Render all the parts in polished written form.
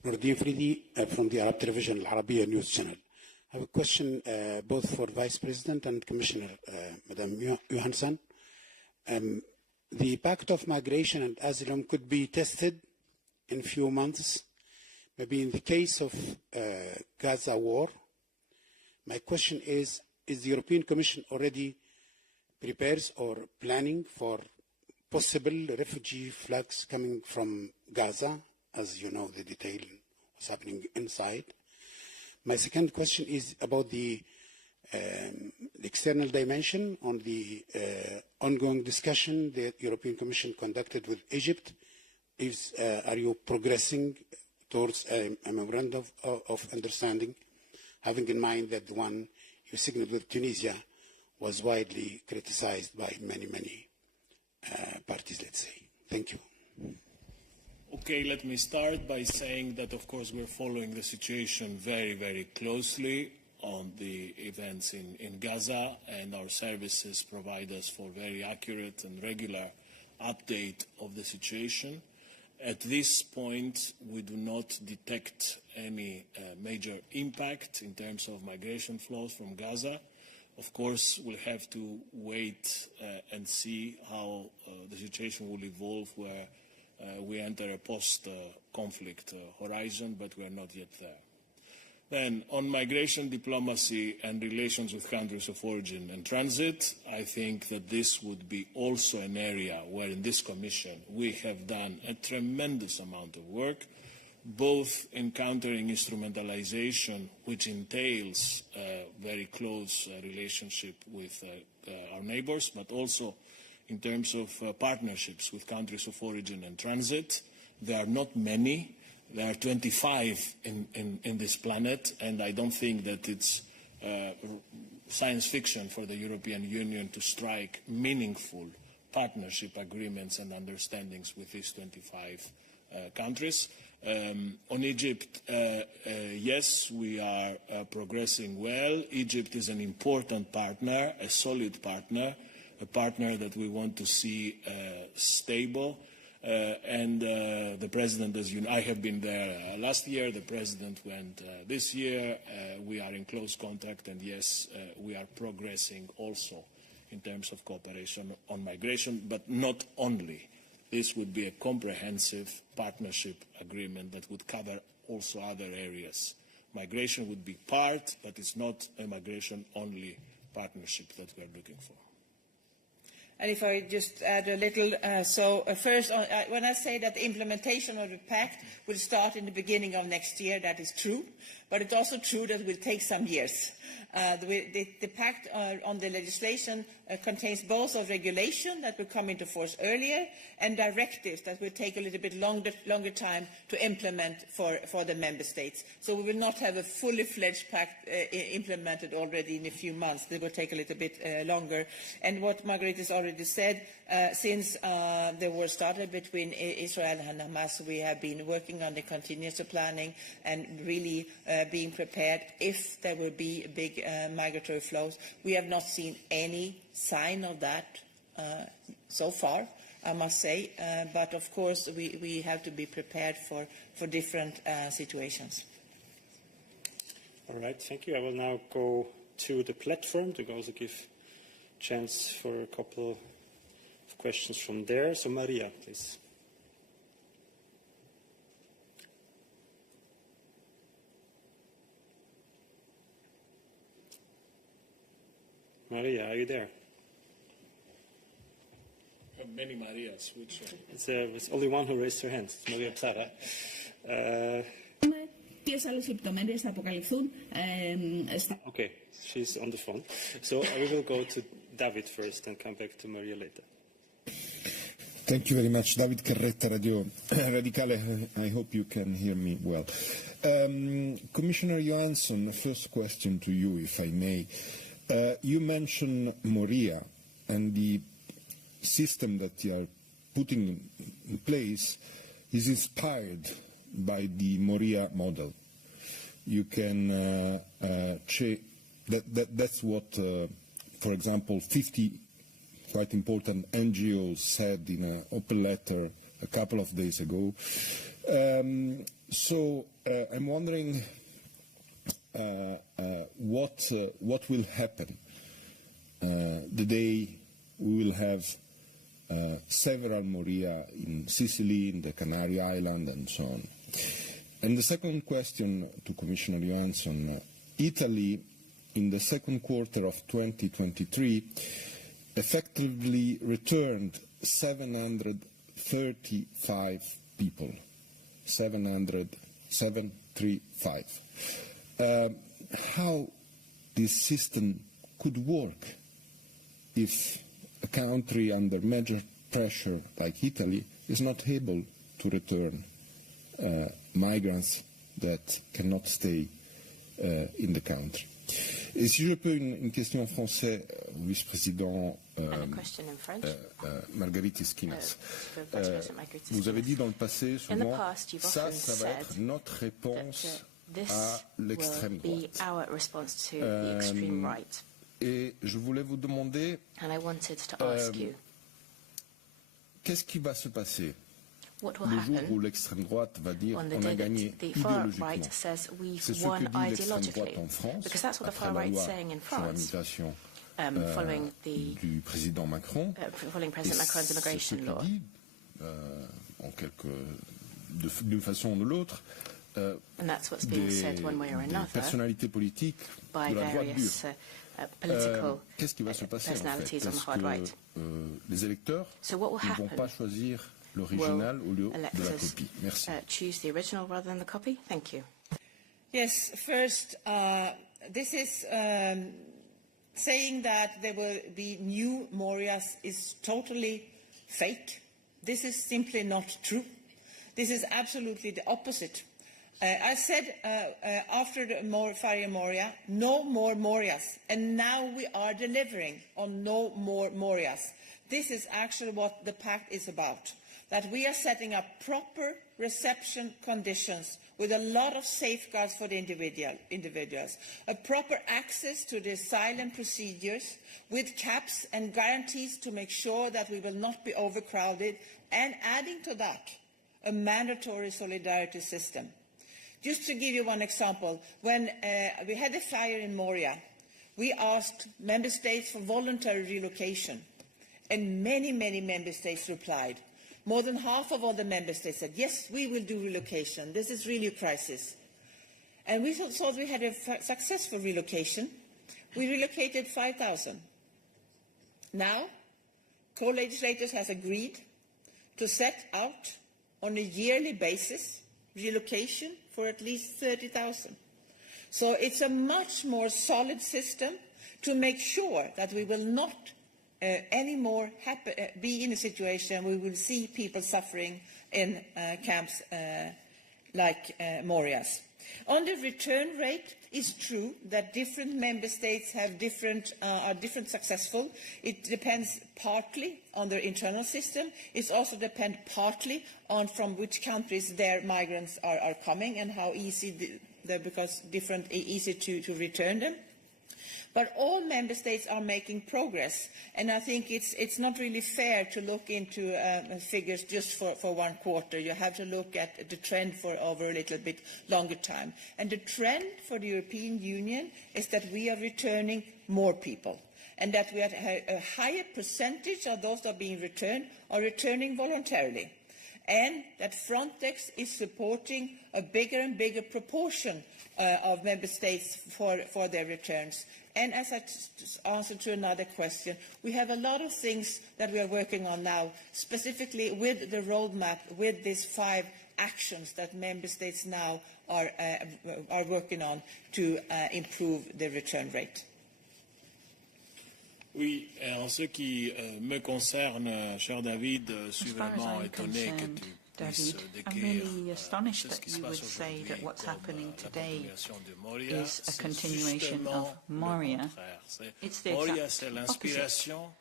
Nordin Fridi from the Arab Television Al Arabiya News Channel. I have a question both for Vice President and Commissioner, Madam Johansson. The Pact of Migration and Asylum could be tested in a few months, maybe in the case of Gaza war. My question is the European Commission already prepares or planning for possible refugee flux coming from Gaza, as you know the detail what's happening inside? My second question is about the external dimension on the ongoing discussion the European Commission conducted with Egypt. Are you progressing towards a memorandum of understanding, having in mind that the one you signaled with Tunisia was widely criticized by many parties, let's say? Thank you. Okay, let me start by saying that, of course, we're following the situation very closely on the events in Gaza, and our services provide us for very accurate and regular update of the situation. At this point, we do not detect any major impact in terms of migration flows from Gaza. Of course, we'll have to wait and see how the situation will evolve where we enter a post-conflict horizon, but we are not yet there. Then, on migration diplomacy and relations with countries of origin and transit, I think that this would be also an area where in this Commission we have done a tremendous amount of work, both in countering instrumentalization, which entails a very close relationship with our neighbors, but also in terms of partnerships with countries of origin and transit. There are not many. There are 25 in this planet, and I don't think that it's science fiction for the European Union to strike meaningful partnership agreements and understandings with these 25 countries. On Egypt, yes, we are progressing well. Egypt is an important partner, a solid partner, a partner that we want to see stable. And the President, as you know, I have been there last year, the President went this year. We are in close contact, and yes, we are progressing also in terms of cooperation on migration, but not only. This would be a comprehensive partnership agreement that would cover also other areas. Migration would be part, but it's not a migration-only partnership that we are looking for. And if I just add a little, first, when I say that the implementation of the pact will start in the beginning of next year, that is true. But it's also true that it will take some years. The pact on the legislation contains both a regulation that will come into force earlier and directives that will take a little bit longer time to implement for the member states. So we will not have a fully fledged pact implemented already in a few months. It will take a little bit longer. And what Margaritis already said, since the war started between Israel and Hamas, we have been working on the continuous planning and really being prepared if there will be big migratory flows. We have not seen any sign of that so far, I must say, but of course we have to be prepared for different situations. All right, thank you. I will now go to the platform to also give chance for a couple of questions from there. So Maria, please. Maria, are you there? Many Marias. Which it's only one who raised her hand. It's Maria Psara. Okay, she's on the phone. So we will go to David first and come back to Maria later. Thank you very much. David Carretta, Radio Radicale. I hope you can hear me well. Commissioner Johansson, first question to you, if I may. You mentioned Moria, and the system that you are putting in place is inspired by the Moria model. You can that's what, for example, 50 quite important NGOs said in an open letter a couple of days ago. So I'm wondering what will happen the day we will have several Moria in Sicily, in the Canary Islands, and so on. And the second question to Commissioner Johansson, Italy in the second quarter of 2023 effectively returned 735 people. 735. How this system could work if a country under major pressure like Italy is not able to return migrants that cannot stay in the country. Et si je peux une question en français au vice-président Margaritis Schinas. Vous avez dit dans le passé souvent, ça va être notre réponse à l'extrême droite. Et je voulais vous demander, qu'est-ce qui va se passer le jour où l'extrême droite va dire on a gagné idéologiquement? C'est ce que dit l'extrême droite en France, après la loi sur la migration du président Macron. Et c'est ce que dit, d'une façon ou de l'autre, des personnalités politiques de la droite dure. Qu'est-ce qui va se passer en fait? Parce que les électeurs ne vont pas choisir l'original au lieu de la copie. Merci. Choose the original rather than the copy. Thank you. Yes, first, this is saying that there will be new Morias is totally fake. This is simply not true. This is absolutely the opposite. I said after the fire Moria, no more Morias, and now we are delivering on no more Morias. This is actually what the pact is about, that we are setting up proper reception conditions with a lot of safeguards for the individuals, a proper access to the asylum procedures with caps and guarantees to make sure that we will not be overcrowded, and adding to that, a mandatory solidarity system. Just to give you one example, when we had a fire in Moria, we asked member states for voluntary relocation, and many, many member states replied. More than half of all the member states said, yes, we will do relocation. This is really a crisis. And we thought we had a successful relocation. We relocated 5,000. Now, co-legislators have agreed to set out on a yearly basis relocation for at least 30,000. So it's a much more solid system to make sure that we will not anymore be in a situation where we will see people suffering in camps like Moria's. On the return rate, it's true that different member states have are different successful. It depends partly on their internal system. It also depends partly on from which countries their migrants are coming and how easy because easy to return them. But all member states are making progress, and I think it's not really fair to look into figures just for one quarter. You have to look at the trend for over a little bit longer time. And the trend for the European Union is that we are returning more people, and that we have a higher percentage of those that are being returned are returning voluntarily, and that Frontex is supporting a bigger and bigger proportion of member states for their returns. And as I answered to another question, we have a lot of things that we are working on now, specifically with the roadmap, with these 5 actions that member states now are working on to improve the return rate. Oui, en ce qui me concerne, cher David, je suis vraiment étonné que tu puisses décrire astonished that you would say that what's happening today is a continuation of Moria. It's the Moria, exact c'est l'inspiration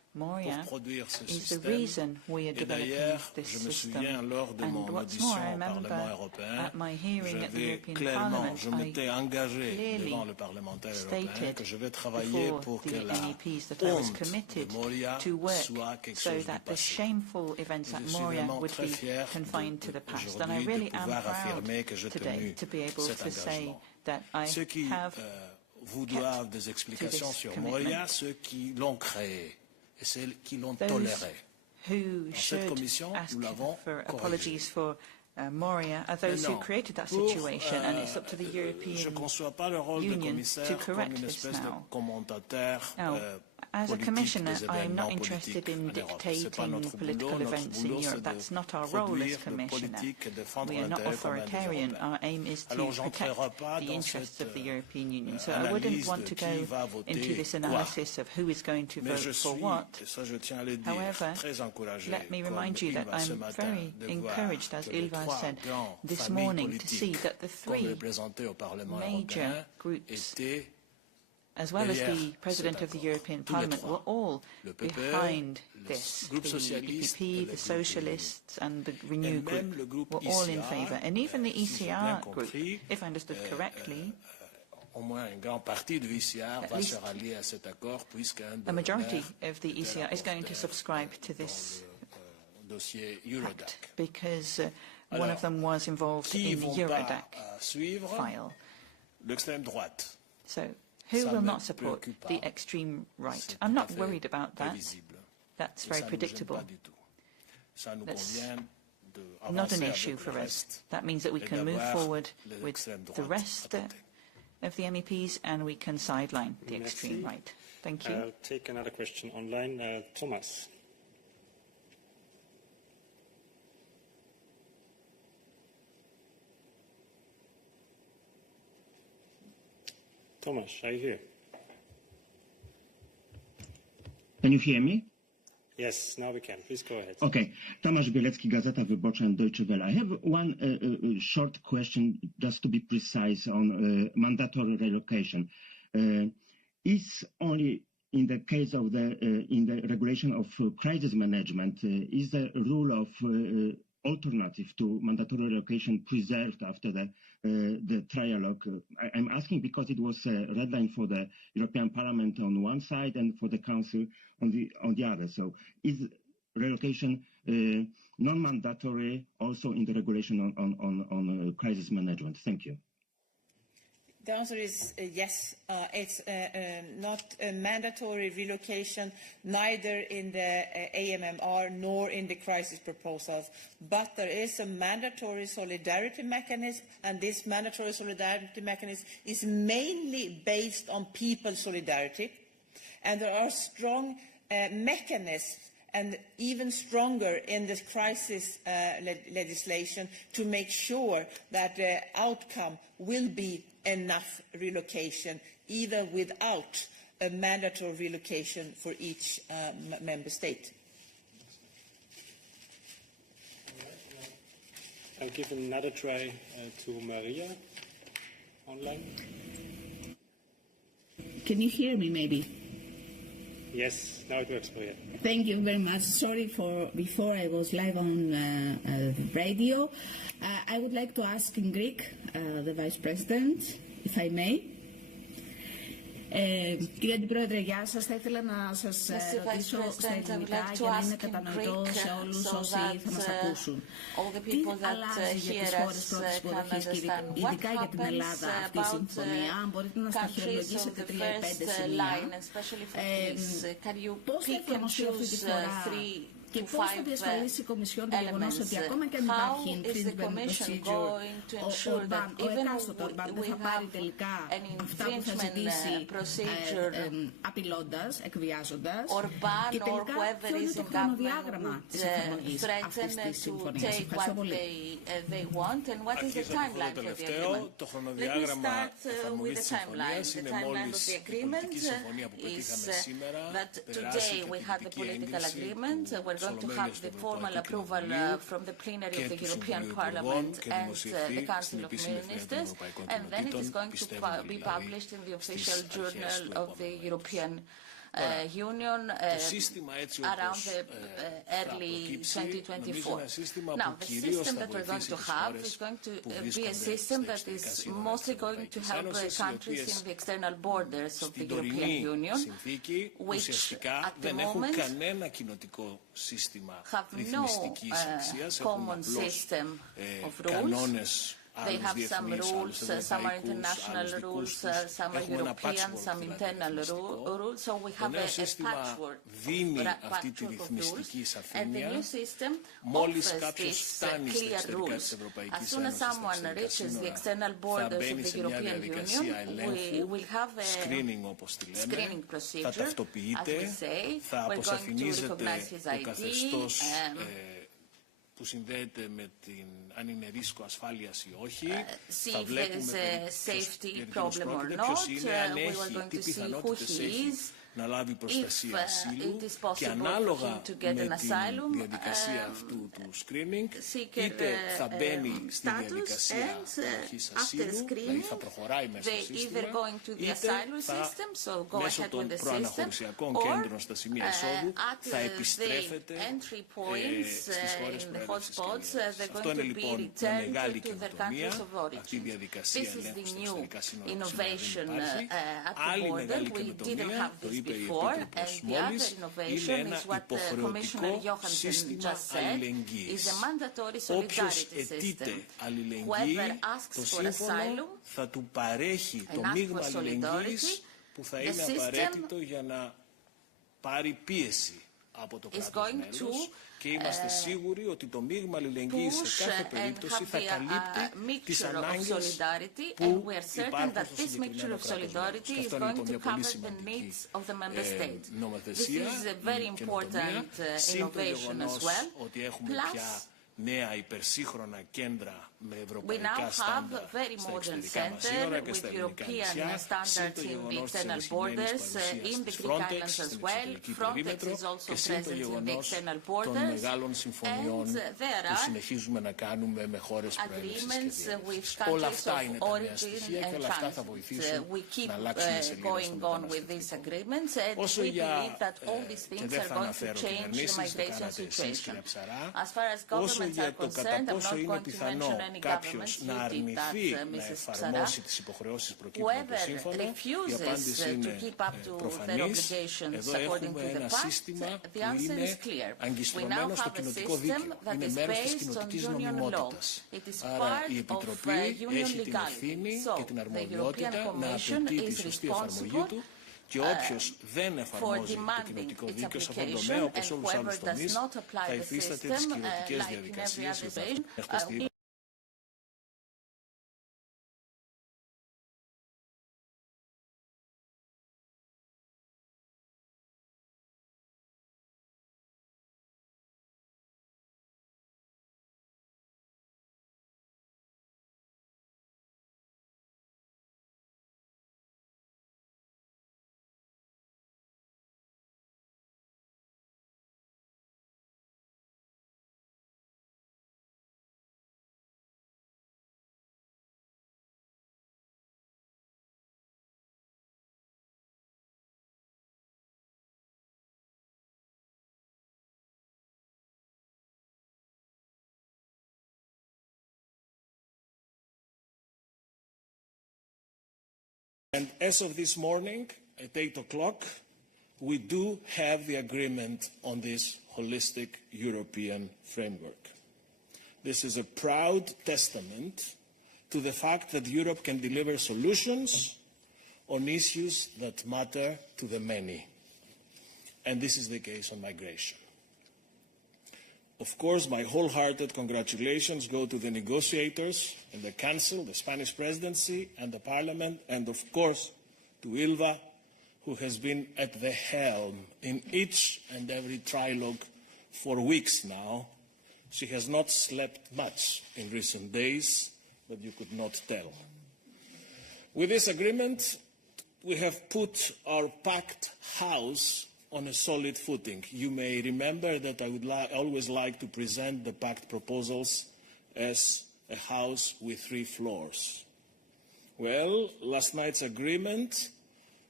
Moria pour produire ce is the système. reason we are Et developing d'ailleurs, this je me system. souviens lors de And mon what's audition more, I au Parlement remember européen, at my hearing at the European clairement, Parliament, je m'étais engagé clearly devant le parlementaire européen stated que je vais travailler before pour que the la MEPs that I was honte committed de Moria to work soit quelque so chose du that the passé. shameful events at Je suis Moria vraiment would très be fier confined to the past. And I aujourd'hui really de am pouvoir proud affirmer que j'ai today tenu to be able cet to say engagement. that I Ceux qui have vous kept doivent des explications this sur commitment. Moria, ceux qui l'ont créé et ceux qui l'ont Those toléré. who Dans cette should commission, ask nous l'avons for corrigé. apologies for Moria are those who Maintenant, created that pour, situation, and it's up to the je European ne conçois pas le rôle de Union commissaire to comme correct une this espèce de now. commentateur Now, as a politique commissioner, des I am événements not interested politiques in en Europe. C'est pas dictating notre political boulot. events Notre in boulot, Europe. c'est That's de not our role as produire de commissioner. politique et défendre We are not l'intérêt commun des authoritarian. Européens. Our aim is to Alors, protect j'entrerai pas the dans interests cette of the European Union. So I wouldn't analyse want de to qui go va voter into this quoi. analysis of who is going to Mais je vote for suis, what. et ça je tiens à le dire, However, très encouragé, let me comme remind you that Ylva ce I'm matin, very de voir encouraged, as que les Ylva trois said grands this familles morning, to see politiques that the comme three représentées au Parlement major européen groups, étaient as well as derrière the President cet of the accord. European Tous les Parliament, trois. were all Le PPE, behind le this. groupe The socialiste et EPP, le the groupe Socialists, and the Et Renew même Group le groupe were all in ICR, favour. And even the si j'ai bien ECR group, compris, if I understood correctly, au moins une grande partie du ICR va least se rallier à cet accord puisqu'un a majority des of the ECR is going to subscribe to this dossier pact Eurodac. because one Alors, of them was involved Qui in the vont Eurodac pas suivre file. l'extrême droite. So who Ça will me not support préoccupe the pas. extreme right? C'est I'm tout à not fait worried about that. prévisible. That's Et very ça nous gêne predictable. pas du tout. Ça nous That's convient de Not avancer an avec issue le for us. reste That means that we et can move d'avoir forward with l'extrême the droite rest à côté. of the MEPs and we can sideline the Merci. extreme right. Thank you. I'll take another question online. Thomas. Thomas, are you here? Can you hear me? Yes, now we can. Please go ahead. Okay. Tomasz Bielecki, Gazeta Wyborcza and Deutsche Welle. I have one short question, just to be precise, on mandatory relocation. Is only in the case of in the regulation of crisis management, is the rule of alternative to mandatory relocation preserved after the trialogue? I'm asking because it was a red line for the European Parliament on one side and for the Council on the other. So is relocation non-mandatory also in the regulation on crisis management? Thank you. The answer is yes. It's not a mandatory relocation, neither in the AMMR nor in the crisis proposals. But there is a mandatory solidarity mechanism, and this mandatory solidarity mechanism is mainly based on people solidarity. And there are strong mechanisms, and even stronger in this crisis legislation, to make sure that the outcome will be enough relocation, even without a mandatory relocation for each member state. I'll give another try to Maria online. Can you hear me, maybe? Yes, now it works, Maria. Thank you very much. Sorry for before I was live on radio. I would like to ask in Greek the Vice President, if I may. Κύριε Αντιπρόεδρε, γεια σας. Θα ήθελα να σας ρωτήσω στα ελληνικά για να είναι κατανοητό σε όλους όσοι θα μας ακούσουν. Τι αλλάζει για τις χώρες πρώτης υποδοχής και ειδικά για την Ελλάδα αυτή η συμφωνία? Αν μπορείτε να σταχυολογήσετε 3 ή 5 σημεία. Πώς θα εφαρμοστεί αυτή τη φορά και πώς θα διασφαλίσει η Κομισιόν το γεγονός ότι ακόμα και αν υπάρχει infringement procedure, ο εκάστοτε Ορμπάν δεν θα πάρει τελικά αυτά που θα ζητήσει απειλώντας, εκβιάζοντας, και τελικά ποιο είναι το χρονοδιάγραμμα της εφαρμογής αυτής της συμφωνίας? Ευχαριστώ πολύ. Αρχίζω από το τελευταίο. Το χρονοδιάγραμμα εφαρμογής της συμφωνίας είναι μόλις η πολιτική συμφωνία που πετύχαμε σήμερα περάσει και την πολιτική ένδυση Going to have the formal approval from the plenary of the European Parliament and the Council of Ministers, and then it is going to be published in the official journal of the European Union around the early 2024. Now, the system that we're going to have is going to be a system that is mostly going to help countries in the external borders of the European Union, which at the moment have no common system of rules. They have some rules, some are international rules, some are European, some internal rules, so we have a patchwork of rules, and the new system offers these clear rules. As soon as someone reaches the external borders of the European Union, we will have a screening procedure, as we say. We're going to recognize his ID, που συνδέεται με την αν είναι ρίσκο ασφάλειας ή όχι. Θα βλέπουμε περί ποιος πρόκειται, ποιος είναι, αν έχει, τι πιθανότητες έχει να λάβει προστασία ασύλου και ανάλογα με την διαδικασία αυτού του screening είτε θα μπαίνει στη διαδικασία παροχής ασύλου, δηλαδή θα προχωράει μέσα στο σύστημα, είτε θα μέσω των προαναχωρησιακών κέντρων στα σημεία εισόδου θα επιστρέφεται στις χώρες προέλευσης. Αυτό είναι λοιπόν μια μεγάλη καινοτομία, αυτή η διαδικασία ελέγχου στα εξωτερικά σύνορα που σήμερα δεν υπάρχει. Άλλη μεγάλη καινοτομία, το είπε η Επίτροπος μόλις, είναι ένα υποχρεωτικό σύστημα αλληλεγγύης. Όποιος αιτείται αλληλεγγύη, το σύμφωνο θα του παρέχει το μείγμα αλληλεγγύης που θα είναι απαραίτητο για να πάρει πίεση από το κράτος μέλος και είμαστε σίγουροι ότι το μείγμα αλληλεγγύης σε κάθε περίπτωση θα καλύπτει τις ανάγκες που υπάρχουν στο συγκεκριμένο κράτος μέλος. Και αυτό είναι λοιπόν μια πολύ σημαντική νομοθεσία, καινοτομία, συν το γεγονός ότι έχουμε πια νέα υπερσύγχρονα κέντρα με ευρωπαϊκά στάνταρ στα εξωτερικά μας σύνορα και στα ελληνικά νησιά, συν το γεγονός της ενισχυμένης παρουσίας της Frontex στην εξωτερική περίμετρο και συν το γεγονός των μεγάλων συμφωνιών που συνεχίζουμε να κάνουμε με χώρες προέλευσης και διέλευσης. Όλα αυτά είναι τα νέα στοιχεία και όλα αυτά θα βοηθήσουν να αλλάξουν οι σελίδες στο μεταναστευτικό. Όσο για, και δεν θα αναφέρω κυβερνήσεις, το κάνατε εσείς κύριε Ψαρά, όσο για το κατά πόσο είναι πιθανό κάποιος να αρνηθεί να εφαρμόσει τις υποχρεώσεις προκύπτουν από το σύμφωνο, η απάντηση είναι προφανής. Εδώ έχουμε ένα σύστημα που είναι αγκιστρωμένο στο κοινοτικό δίκαιο. Είναι μέρος της κοινοτικής νομιμότητας. Άρα η Επιτροπή έχει την ευθύνη και την αρμοδιότητα να απαιτεί τη σωστή εφαρμογή του και όποιος δεν εφαρμόζει το κοινοτικό δίκαιο σε αυτόν τον τομέα, όπως όλους τους άλλους τομείς, θα υφίσταται τις κυρωτικές διαδικασίες που θα έχουν. And as of this morning, at 8 o'clock, we do have the agreement on this holistic European framework. This is a proud testament to the fact that Europe can deliver solutions on issues that matter to the many. And this is the case on migration. Of course, my wholehearted congratulations go to the negotiators and the Council, the Spanish Presidency and the Parliament, and of course to Ylva, who has been at the helm in each and every trilogue for weeks now. She has not slept much in recent days, but you could not tell. With this agreement, we have put our packed house on a solid footing. You may remember that I would always like to present the pact proposals as a house with 3 floors. Well, last night's agreement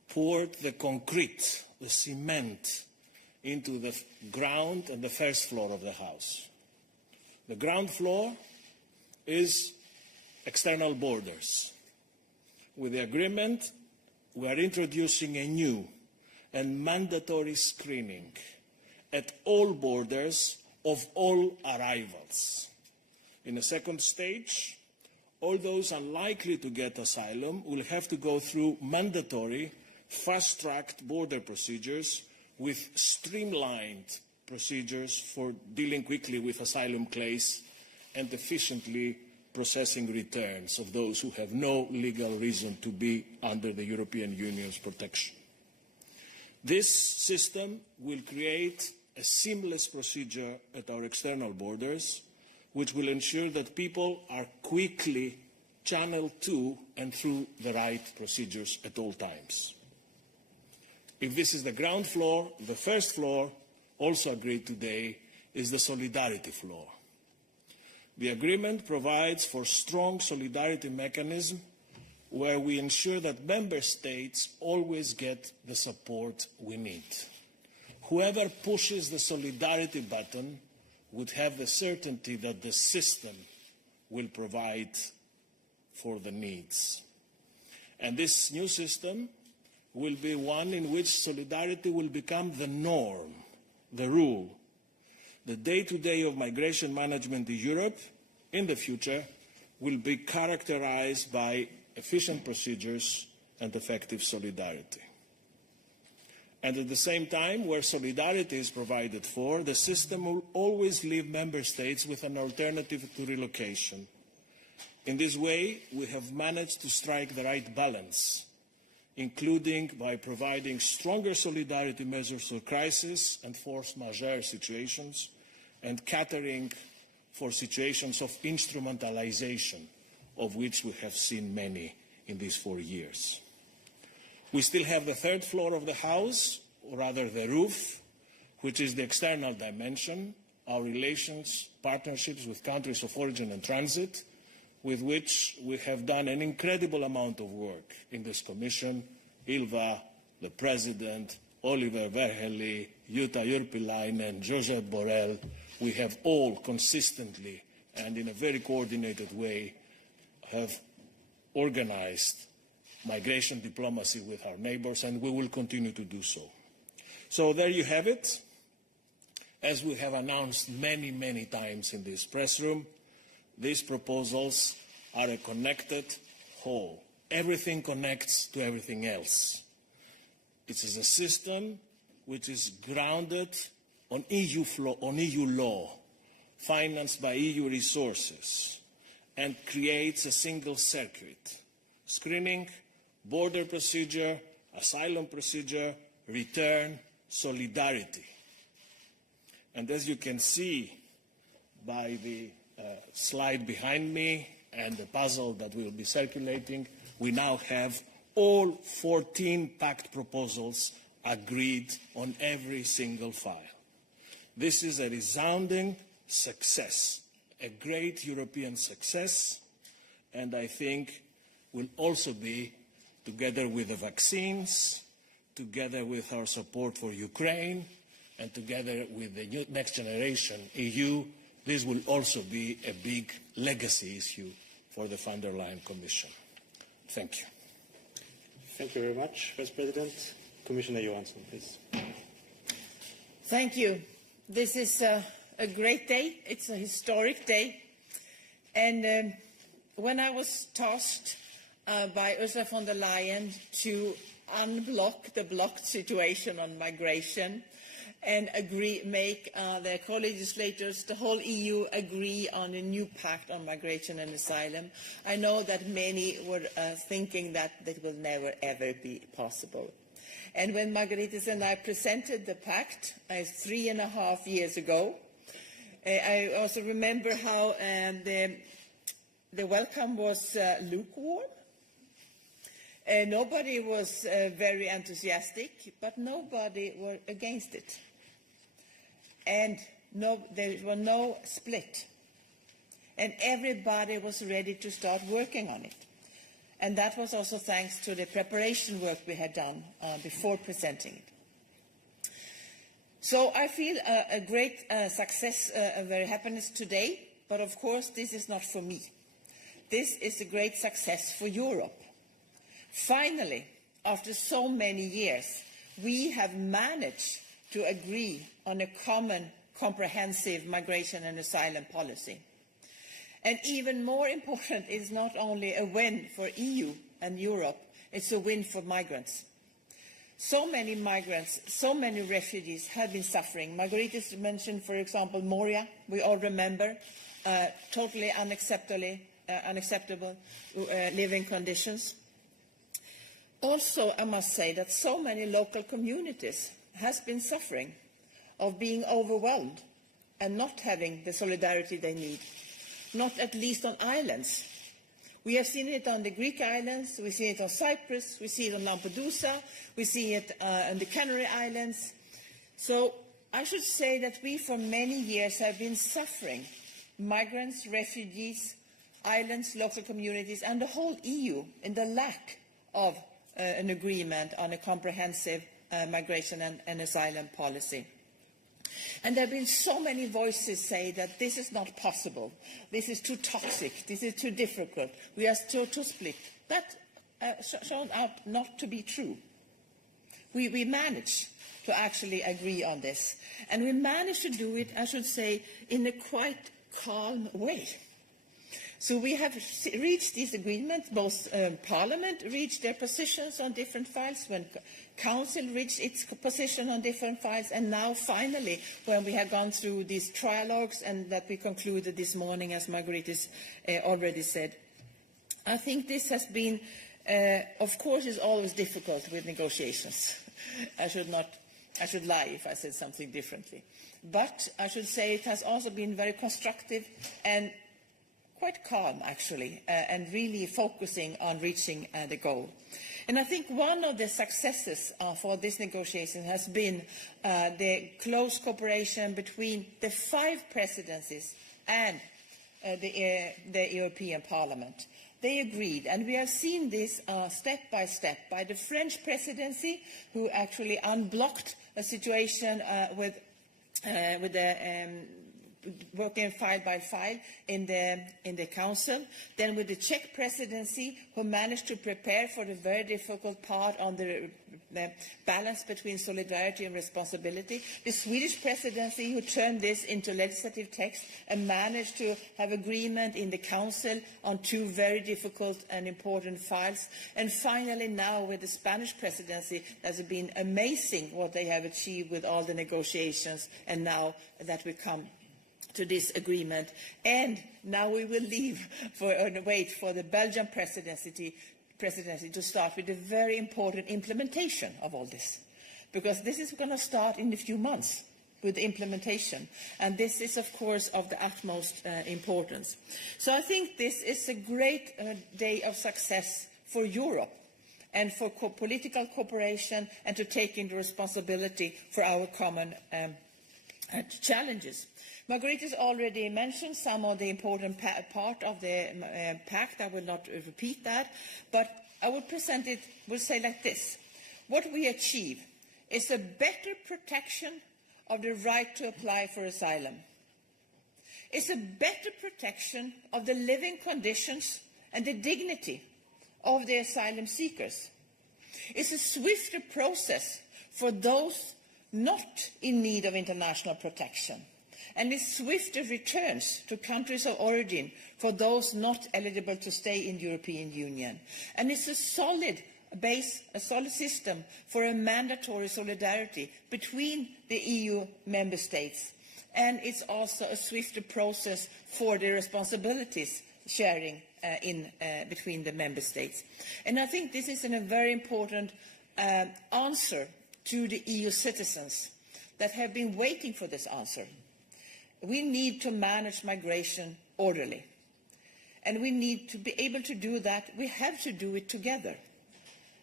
poured the concrete, the cement, into the ground and the first floor of the house. The ground floor is external borders. With the agreement, we are introducing a new and mandatory screening at all borders of all arrivals. In a second stage, all those unlikely to get asylum will have to go through mandatory, fast-tracked border procedures with streamlined procedures for dealing quickly with asylum claims and efficiently processing returns of those who have no legal reason to be under the European Union's protection. This system will create a seamless procedure at our external borders, which will ensure that people are quickly channeled to and through the right procedures at all times. If this is the ground floor, the first floor, also agreed today, is the solidarity floor. The agreement provides for strong solidarity mechanism where we ensure that member states always get the support we need. Whoever pushes the solidarity button would have the certainty that the system will provide for the needs. And this new system will be one in which solidarity will become the norm, the rule. The day-to-day of migration management in Europe in the future will be characterized by efficient procedures and effective solidarity. And at the same time, where solidarity is provided for, the system will always leave member states with an alternative to relocation. In this way, we have managed to strike the right balance, including by providing stronger solidarity measures for crisis and force majeure situations, and catering for situations of instrumentalization, of which we have seen many in these 4 years. We still have the third floor of the house, or rather the roof, which is the external dimension, our relations, partnerships with countries of origin and transit, with which we have done an incredible amount of work in this Commission. Ylva, the President, Oliver Verhelyi, Jutta Urpilainen, Josep Borrell, we have all consistently and in a very coordinated way have organized migration diplomacy with our neighbors, and we will continue to do so. So there you have it. As we have announced many, many times in this press room, these proposals are a connected whole. Everything connects to everything else. It is a system which is grounded on EU law, financed by EU resources, and creates a single circuit: screening, border procedure, asylum procedure, return, solidarity. And as you can see by the slide behind me and the puzzle that will be circulating, we now have all 14 pact proposals agreed on every single file. This is a resounding success, a great European success, and I think will also be, together with the vaccines, together with our support for Ukraine, and together with the next generation EU, this will also be a big legacy issue for the von der Leyen Commission. Thank you. Thank you very much, Vice President. Commissioner Johansson, please. Thank you. This is a great day. It's a historic day. And when I was tasked by Ursula von der Leyen to unblock the blocked situation on migration and make the co-legislators, the whole EU, agree on a new pact on migration and asylum, I know that many were thinking that will never, ever be possible. And when Margaritis and I presented the pact 3.5 years ago, I also remember how the welcome was lukewarm. Nobody was very enthusiastic, but nobody were against it. And there was no split. And everybody was ready to start working on it. And that was also thanks to the preparation work we had done before presenting it. So I feel a great success, a very happiness today, but of course this is not for me. This is a great success for Europe. Finally, after so many years, we have managed to agree on a common, comprehensive migration and asylum policy. And even more important, is not only a win for EU and Europe, it's a win for migrants. So many migrants, so many refugees have been suffering. Margaritis mentioned, for example, Moria. We all remember totally unacceptable living conditions. Also, I must say that so many local communities have been suffering of being overwhelmed and not having the solidarity they need, not at least on islands. We have seen it on the Greek islands, we see it on Cyprus, we see it on Lampedusa, we see it on the Canary Islands. So I should say that we for many years have been suffering, migrants, refugees, islands, local communities, and the whole EU in the lack of an agreement on a comprehensive migration and asylum policy. And there have been so many voices say that this is not possible, this is too toxic, this is too difficult, we are still too split. That shown out not to be true. We managed to actually agree on this. And we managed to do it, I should say, in a quite calm way. So we have reached these agreements, both Parliament reached their positions on different files, when Council reached its position on different files, and now finally, when we have gone through these trialogues and that we concluded this morning, as Margaritis already said. I think this has been, of course, it's always difficult with negotiations. I should lie if I said something differently. But I should say it has also been very constructive and quite calm, actually, and really focusing on reaching the goal. And I think one of the successes for this negotiation has been the close cooperation between the 5 presidencies and the European Parliament. They agreed, and we have seen this step by step by the French presidency, who actually unblocked a situation with the working file by file in the Council, then with the Czech presidency, who managed to prepare for the very difficult part on the balance between solidarity and responsibility, the Swedish presidency, who turned this into legislative text and managed to have agreement in the Council on 2 very difficult and important files, and finally now with the Spanish presidency, it has been amazing what they have achieved with all the negotiations, and now that we come to this agreement. And now we will wait for the Belgian presidency to start with the very important implementation of all this. Because this is going to start in a few months with the implementation. And this is, of course, of the utmost importance. So I think this is a great day of success for Europe and for political cooperation, and to taking the responsibility for our common challenges. Margaritis already mentioned some of the important part of the pact. I will not repeat that, but I would say like this. What we achieve is a better protection of the right to apply for asylum. It's a better protection of the living conditions and the dignity of the asylum seekers. It's a swifter process for those not in need of international protection, and it's swifter returns to countries of origin for those not eligible to stay in the European Union. And it's a solid base, a solid system for a mandatory solidarity between the EU member states. And it's also a swifter process for the responsibilities sharing between the member states. And I think this is a very important answer to the EU citizens that have been waiting for this answer. We need to manage migration orderly. And we need to be able to do that. We have to do it together.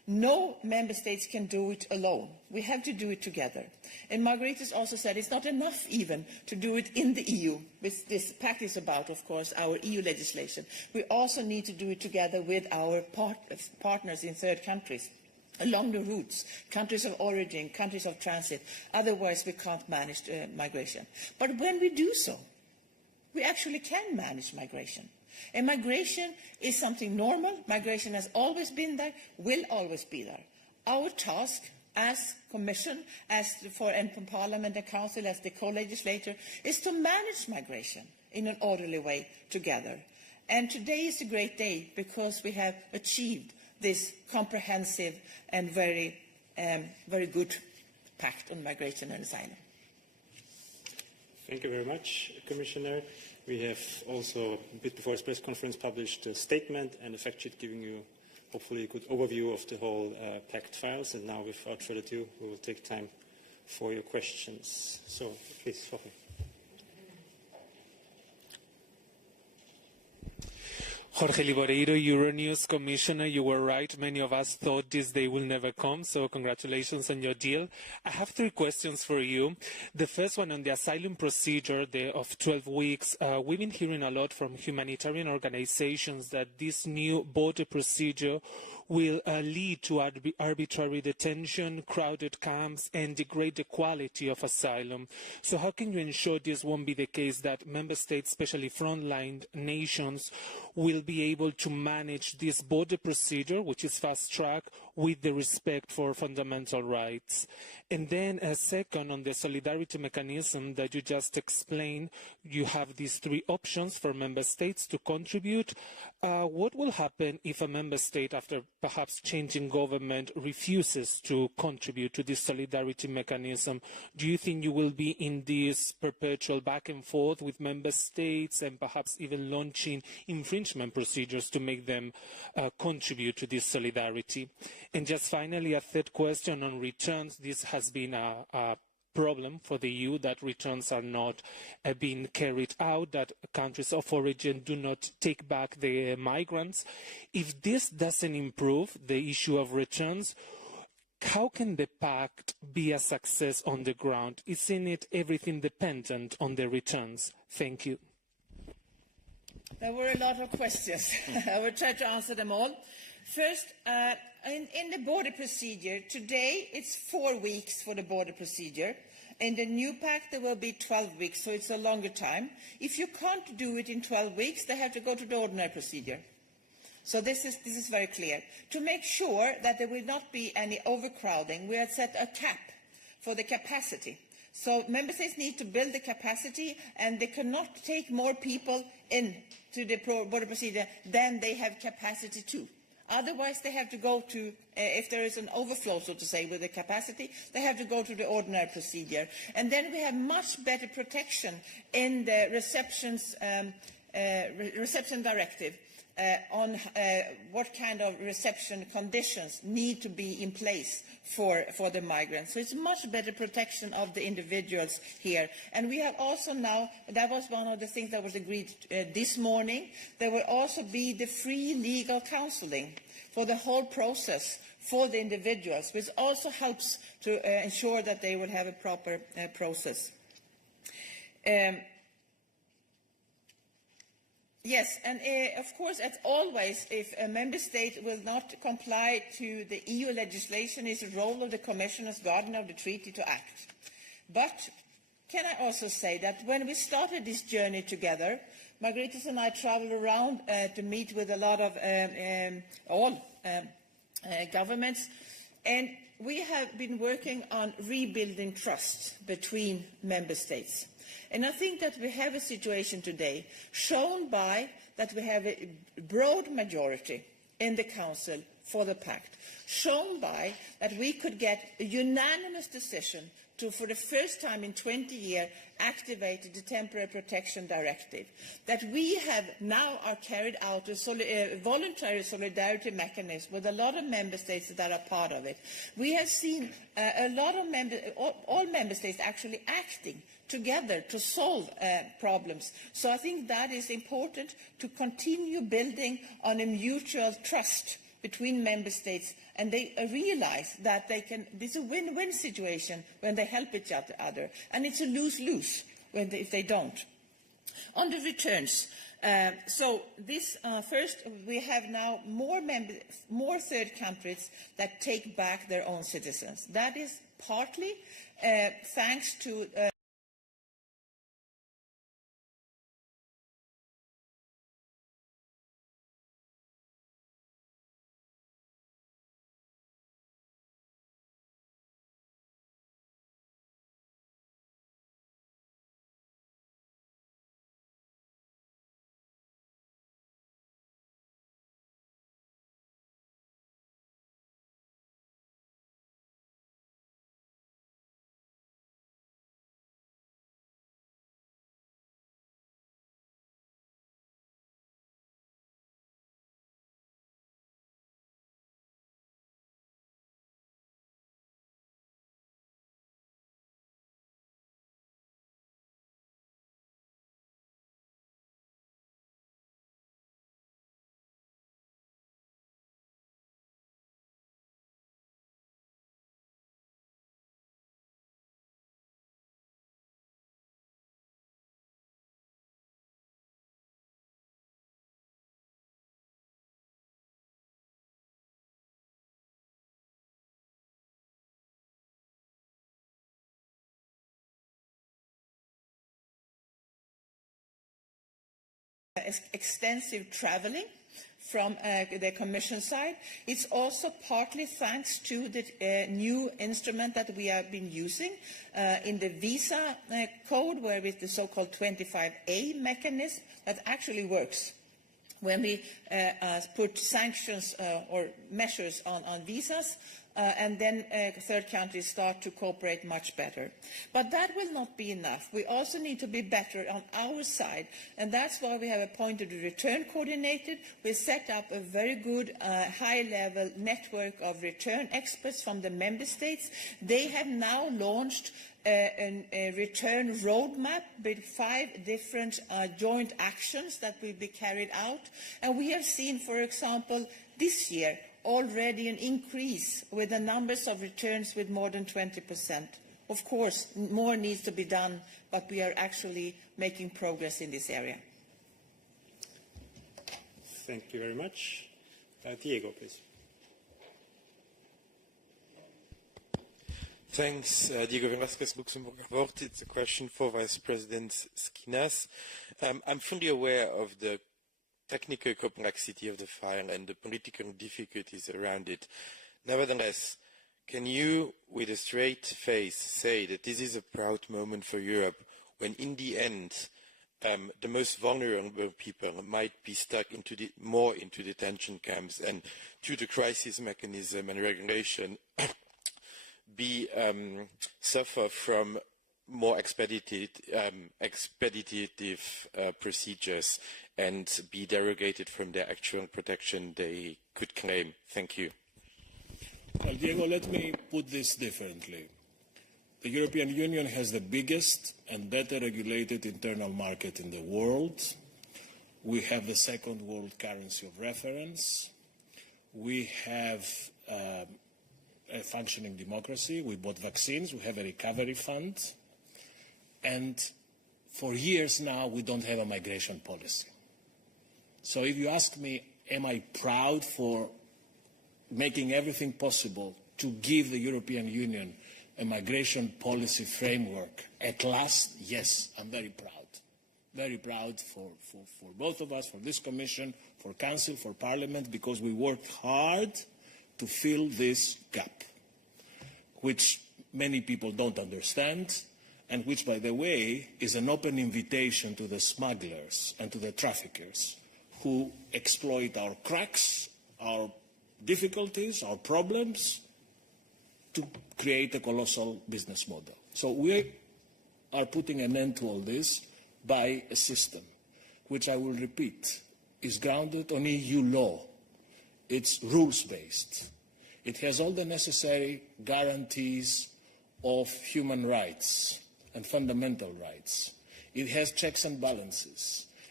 No member states can do it alone. We have to do it together. And Margaritis also said it's not enough even to do it in the EU, which this pact is about, of course, our EU legislation. We also need to do it together with our partners in third countries, along the routes, countries of origin, countries of transit. Otherwise, we can't manage migration. But when we do so, we actually can manage migration. And migration is something normal. Migration has always been there, will always be there. Our task as Commission, as for Parliament and Council, as the co-legislator, is to manage migration in an orderly way together. And today is a great day because we have achieved this comprehensive and very good pact on migration and asylum. Thank you very much, Commissioner. We have also, a bit before his press conference, published a statement and a fact sheet giving you hopefully a good overview of the whole pact files. And now, without further ado, we will take time for your questions. So, please, Jorge. Jorge Liboreiro, Euronews Commissioner, you were right. Many of us thought this day will never come, so congratulations on your deal. I have 3 questions for you. The first one on the asylum procedure of 12 weeks. We've been hearing a lot from humanitarian organizations that this new border procedure will lead to arbitrary detention, crowded camps, and degrade the quality of asylum. So how can you ensure this won't be the case, that member states, especially frontline nations, will be able to manage this border procedure, which is fast-track, with the respect for fundamental rights? And then a second, on the solidarity mechanism that you just explained, you have these 3 options for member states to contribute. What will happen if a member state, after perhaps changing government, refuses to contribute to this solidarity mechanism? Do you think you will be in this perpetual back and forth with member states and perhaps even launching infringement procedures to make them contribute to this solidarity? And just finally, a third question on returns. This has been a problem for the EU, that returns are not being carried out, that countries of origin do not take back the migrants. If this doesn't improve the issue of returns, how can the pact be a success on the ground? Isn't it everything dependent on the returns? Thank you. There were a lot of questions. I will try to answer them all. First, in the border procedure, today it's 4 weeks for the border procedure. In the new pact, there will be 12 weeks, so it's a longer time. If you can't do it in 12 weeks, they have to go to the ordinary procedure. So this is very clear. To make sure that there will not be any overcrowding, we have set a cap for the capacity. So member states need to build the capacity, and they cannot take more people into the border procedure than they have capacity to. Otherwise, they have to go to, if there is an overflow, so to say, with the capacity, they have to go to the ordinary procedure. And then we have much better protection in the reception directive on what kind of reception conditions need to be in place for the migrants. So it's much better protection of the individuals here. And we have also now, that was one of the things that was agreed this morning, there will also be the free legal counseling for the whole process for the individuals, which also helps to ensure that they will have a proper process. Yes, and of course, as always, if a member state will not comply to the EU legislation, it's the role of the Commission as guardian of the treaty to act. But can I also say that when we started this journey together, Margaritis and I traveled around to meet with a lot of all governments, and we have been working on rebuilding trust between member states. And I think that we have a situation today shown by that we have a broad majority in the Council for the pact, shown by that we could get a unanimous decision to, for the first time in 20 years, activate the Temporary Protection Directive, that we have now carried out a voluntary solidarity mechanism with a lot of member states that are part of it. We have seen a lot of all member states actually acting together to solve problems. So I think that is important, to continue building on a mutual trust between member states, and they realize that this is a win-win situation when they help each other, and it's a lose-lose if they don't. On the returns, first, we have now more third countries that take back their own citizens. That is partly thanks to extensive travelling from the Commission side. It's also partly thanks to the new instrument that we have been using in the visa code, where with the so-called 25A mechanism that actually works. When we put sanctions or measures on visas, and then third countries start to cooperate much better. But that will not be enough. We also need to be better on our side, and that's why we have appointed a return coordinator. We set up a very good high-level network of return experts from the member states. They have now launched a return roadmap with 5 different joint actions that will be carried out. And we have seen, for example, this year, already an increase with the numbers of returns with more than 20%. Of course, more needs to be done, but we are actually making progress in this area. Thank you very much. Diego, please. Thanks, Diego Velasquez, Luxembourg Wort. It's a question for Vice President Schinas. I'm fully aware of the technical complexity of the file and the political difficulties around it. Nevertheless, can you, with a straight face, say that this is a proud moment for Europe when, in the end, the most vulnerable people might be stuck more into detention camps, and due to crisis mechanism and regulation, suffer from more expeditive procedures and be derogated from the actual protection they could claim? Thank you. Well, Diego, let me put this differently. The European Union has the biggest and better regulated internal market in the world. We have the second world currency of reference. We have a functioning democracy. We bought vaccines. We have a recovery fund. And for years now, we don't have a migration policy. So if you ask me, am I proud for making everything possible to give the European Union a migration policy framework at last? Yes, I'm very proud. Very proud for both of us, for this Commission, for Council, for Parliament, because we worked hard to fill this gap, which many people don't understand, and which, by the way, is an open invitation to the smugglers and to the traffickers who exploit our cracks, our difficulties, our problems, to create a colossal business model. So we are putting an end to all this by a system, which I will repeat, is grounded on EU law. It's rules-based. It has all the necessary guarantees of human rights and fundamental rights. It has checks and balances.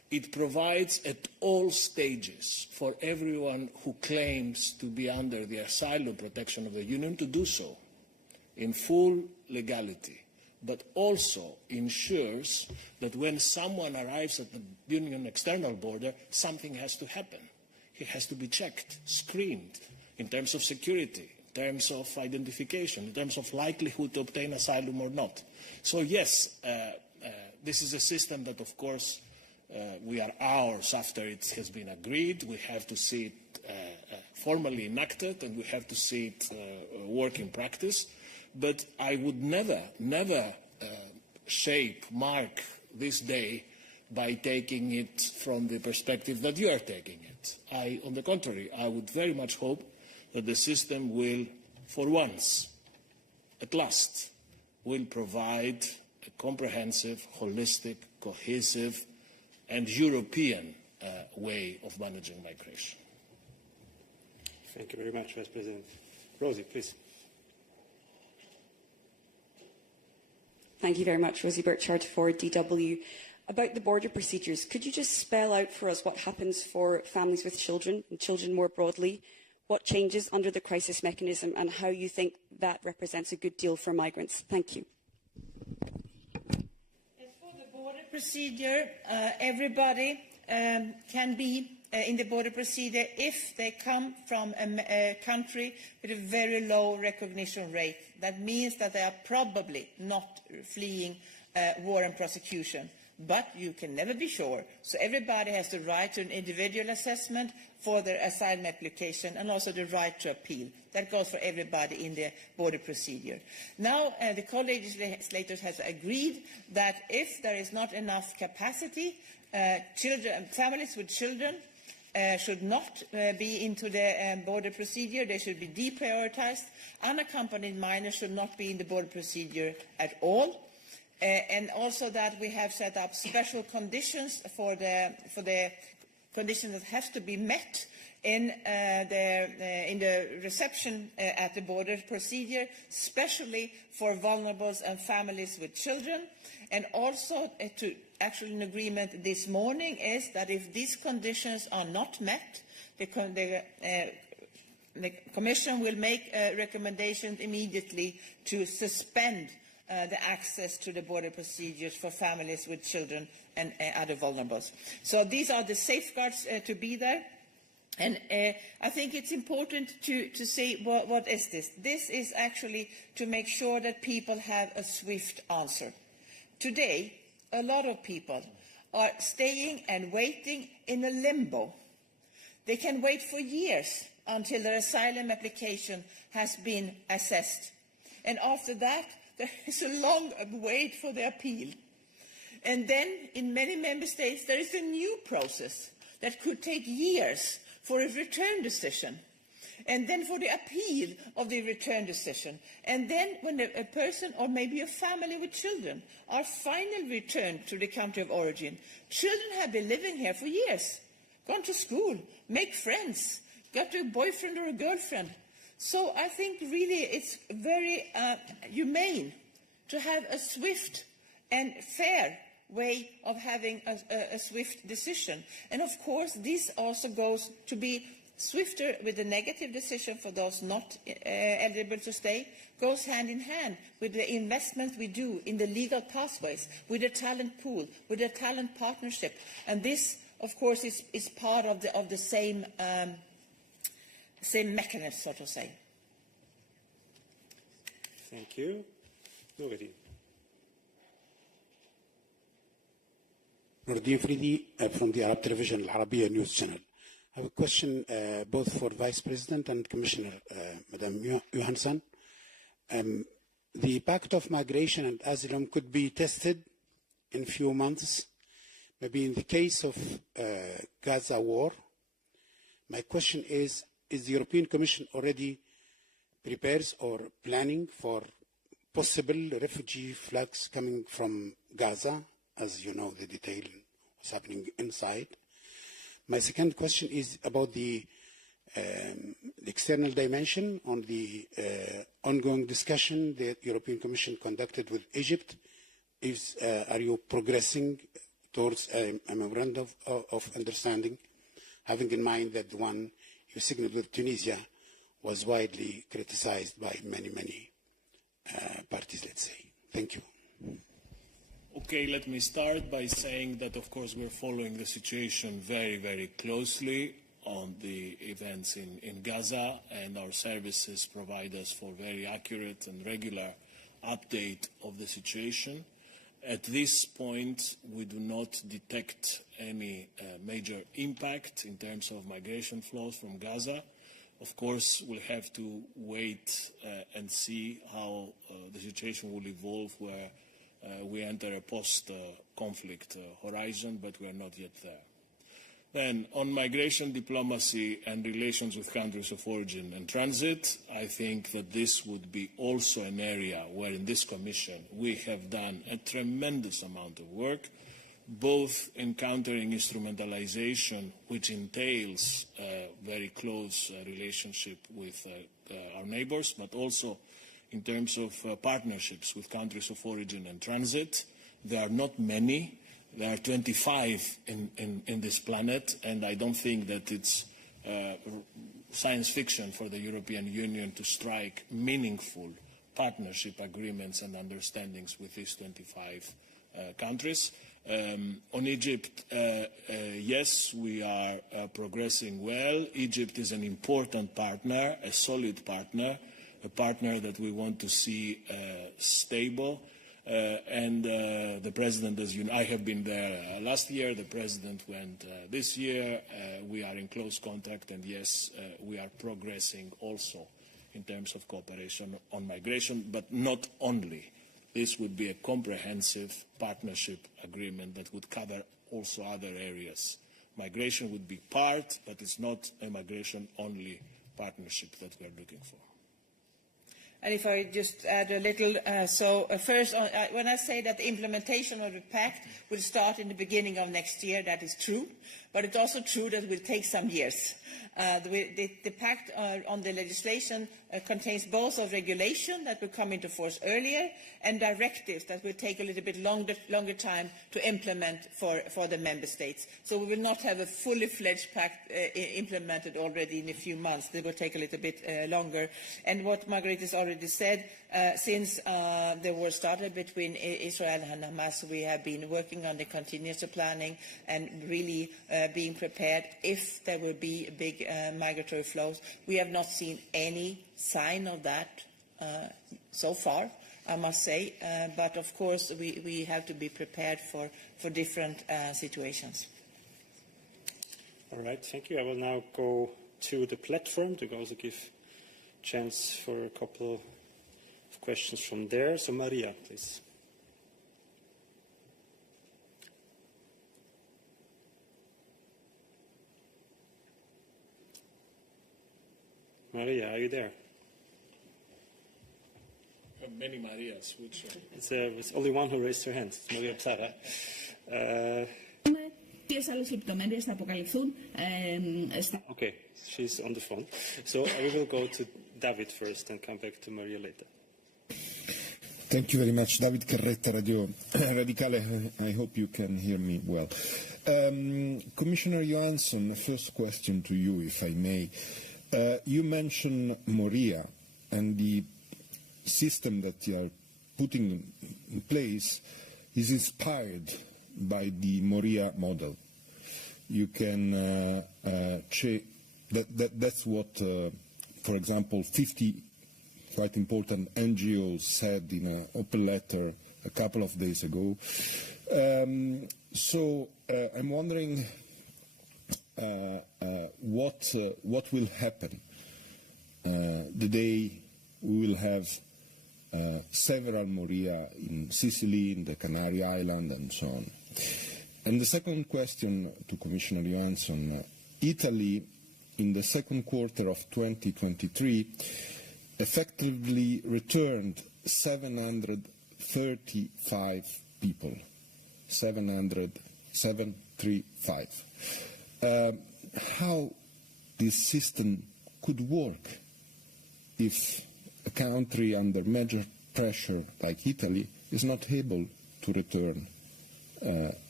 It provides at all stages for everyone who claims to be under the asylum protection of the Union to do so in full legality, but also ensures that when someone arrives at the Union external border, something has to happen. He has to be checked, screened in terms of security, in terms of identification, in terms of likelihood to obtain asylum or not. So yes, this is a system that, of course, we are hours after it has been agreed. We have to see it formally enacted, and we have to see it work in practice. But I would never mark this day by taking it from the perspective that you are taking it. On the contrary, I would very much hope that the system will, for once, at last, will provide a comprehensive, holistic, cohesive, and European way of managing migration. Thank you very much, Vice President. Rosie, please. Thank you very much. Rosie Burchard for DW. About the border procedures, could you just spell out for us what happens for families with children and children more broadly, what changes under the crisis mechanism, and how you think that represents a good deal for migrants? Thank you. As for the border procedure, everybody can be in the border procedure if they come from a country with a very low recognition rate. That means that they are probably not fleeing war and prosecution. But you can never be sure. So everybody has the right to an individual assessment for their asylum application and also the right to appeal. That goes for everybody in the border procedure. Now, the co-legislators have agreed that if there is not enough capacity, families with children should not be into the border procedure. They should be deprioritized. Unaccompanied minors should not be in the border procedure at all. And also that we have set up special conditions for the conditions that have to be met in the reception at the border procedure, especially for vulnerables and families with children. And also, actually an agreement this morning is that if these conditions are not met, the Commission will make recommendations immediately to suspend the access to the border procedures for families with children and other vulnerables. So these are the safeguards to be there. And I think it's important to say what is this? This is actually to make sure that people have a swift answer. Today, a lot of people are staying and waiting in a limbo. They can wait for years until their asylum application has been assessed. And after that, there is a long wait for the appeal. And then, in many member states, there is a new process that could take years for a return decision. And then for the appeal of the return decision. And then when a person, or maybe a family with children, are finally returned to the country of origin, children have been living here for years, gone to school, make friends, got a boyfriend or a girlfriend. So I think really it's very humane to have a swift and fair way of having a swift decision. And of course this also goes to be swifter with the negative decision for those not eligible to stay, goes hand in hand with the investment we do in the legal pathways, with the talent pool, with the talent partnership. And this, of course, is part of the same mechanism, so to say. Thank you. Nordin. Nordin Fridi from the Arab Television Al Arabiya News Channel. I have a question both for Vice President and Commissioner, Madam Johansson. The pact of migration and asylum could be tested in a few months, maybe in the case of Gaza war. My question is the European Commission already prepares or planning for possible refugee flux coming from Gaza, as you know the detail what's happening inside? My second question is about the external dimension on the ongoing discussion the European Commission conducted with Egypt. Are you progressing towards a memorandum of understanding, having in mind that the one you signaled with Tunisia was widely criticized by many parties, let's say. Thank you. Okay, let me start by saying that, of course, we're following the situation very closely on the events in Gaza, and our services provide us for very accurate and regular update of the situation. At this point, we do not detect any major impact in terms of migration flows from Gaza. Of course, we'll have to wait and see how the situation will evolve where we enter a post-conflict horizon, but we are not yet there. Then, on migration diplomacy and relations with countries of origin and transit, I think that this would be also an area where in this Commission we have done a tremendous amount of work, both in countering instrumentalization, which entails a very close relationship with our neighbors, but also in terms of partnerships with countries of origin and transit. There are not many. There are 25 in this planet, and I don't think that it's science fiction for the European Union to strike meaningful partnership agreements and understandings with these 25 countries. On Egypt, yes, we are progressing well. Egypt is an important partner, a solid partner, a partner that we want to see stable. And the President, as you know, I have been there last year, the President went this year. We are in close contact, and yes, we are progressing also in terms of cooperation on migration, but not only. This would be a comprehensive partnership agreement that would cover also other areas. Migration would be part, but it's not a migration-only partnership that we are looking for. And if I just add a little, first, when I say that the implementation of the pact will start in the beginning of next year, that is true, but it's also true that it will take some years. The pact on the legislation contains both a regulation that will come into force earlier and directives that will take a little bit longer time to implement for the member states. So we will not have a fully fledged pact implemented already in a few months. It will take a little bit longer. And what Margaritis already said, since the war started between Israel and Hamas, we have been working on the continuous planning and really being prepared if there will be big migratory flows. We have not seen any sign of that so far, I must say, but of course we have to be prepared for different situations. All right, thank you. I will now go to the platform to also give chance for a couple of questions from there. So Maria, please. Maria, are you there? Many Marias. Which it's only one who raised her hand. It's Moria Psara. Okay, she's on the phone. So we will go to David first and come back to Maria later. Thank you very much. David Carretta, Radio Radicale. I hope you can hear me well. Commissioner Johansson, first question to you, if I may. You mentioned Moria, and the system that you are putting in place is inspired by the Moria model. You can that's what, for example, 50 quite important NGOs said in an open letter a couple of days ago. So I'm wondering what will happen the day we will have several Moria in Sicily, in the Canary Islands, and so on. And the second question to Commissioner Johansson, Italy in the second quarter of 2023 effectively returned 735 people. 735. How this system could work if a country under major pressure like Italy is not able to return